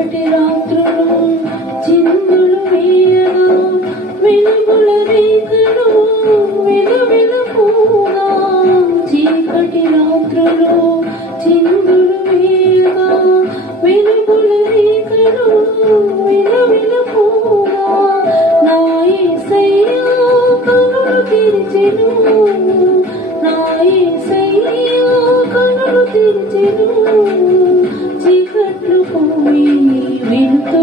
చీకటి రాత్రులు చిందులు వేయగా వెలుగుల రేఖలు వెలువెలుపుగా చీకటి రాత్రులు చిందులు వేయగా వెలుగుల రేఖలు వెలువెలుపుగా నా యేసయ్యా కనులు తెరిచెను నా యేసయ్యా కనులు తెరిచెను చీకట్లు పోయి వెలుగు